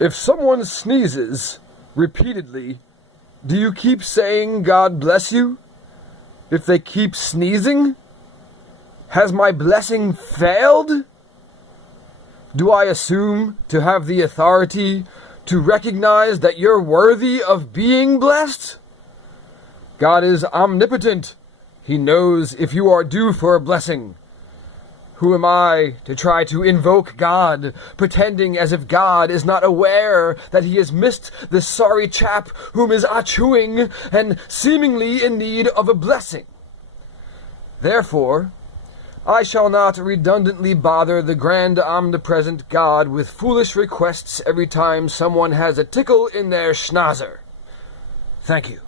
If someone sneezes repeatedly, do you keep saying God bless you? If they keep sneezing, has my blessing failed? Do I assume to have the authority to recognize that you're worthy of being blessed? God is omnipotent. He knows if you are due for a blessing. Who am I to try to invoke God, pretending as if God is not aware that he has missed the sorry chap whom is achooing and seemingly in need of a blessing? Therefore, I shall not redundantly bother the grand omnipresent God with foolish requests every time someone has a tickle in their schnauzer. Thank you.